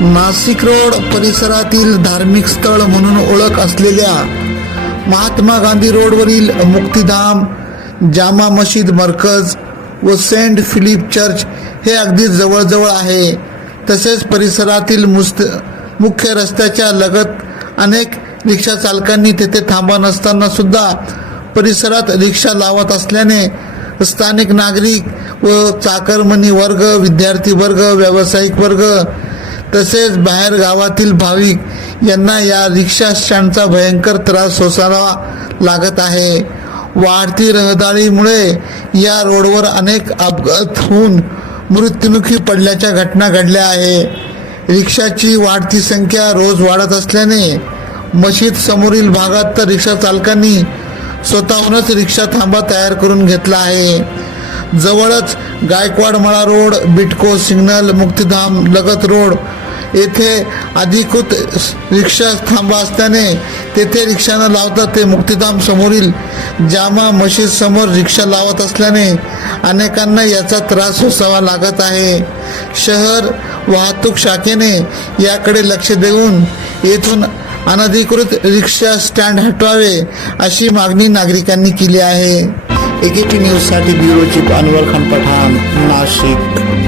Nashik road परिसरातील धार्मिक स्थळ म्हणून ओळख असलेल्या महात्मा गांधी रोडवरील मुक्तिधाम, जामा मशीद मरकज व सेंट फिलिप चर्च हे अगदी जवळजवळ आहे. तसेच परिसरातील मुख्य रस्त्याच्या लगत अनेक रिक्षा चालकांनी तेथे थांबा नसताना सुद्धा परिसरात रिक्षा लावत असल्याने स्थानिक नागरिक व चाकरमनी वर्ग, विद्यार्थी वर्ग, व्यावसायिक वर्ग तसेच बाहेर गावातील भाविक यांना या रिक्षा स्टँडचा भयंकर त्रास सोसावा लागत आहे. वाढती रहदारीमुळे या रोडवर अनेक अपघात होऊन मृत्युमुखी पडल्याच्या घटना घडल्या आहे. रिक्षाची वाढती संख्या रोज वाढत असल्याने मशीद समोरील भागात तर रिक्षा चालकांनी स्वतःहूनच रिक्षा थांबा तयार करून घेतला आहे. जवळच गायकवाड मळा रोड, बिटको सिग्नल, मुक्तिधाम लगत रोड येथे अधिकृत रिक्षा थांबा असल्याने तेथे रिक्षा न लावता ते मुक्तिधाम समोरील जामा मशीद समोर रिक्षा लावत असल्याने अनेकांना याचा त्रास सोसावा लागत आहे. शहर वाहतूक शाखेने याकडे लक्ष देऊन येथून अनधिकृत रिक्षा स्टँड हटवावे अशी मागणी नागरिकांनी केली आहे. AKP न्यूजसाठी ब्युरो चीफ अनवर खान पठाण, नाशिक.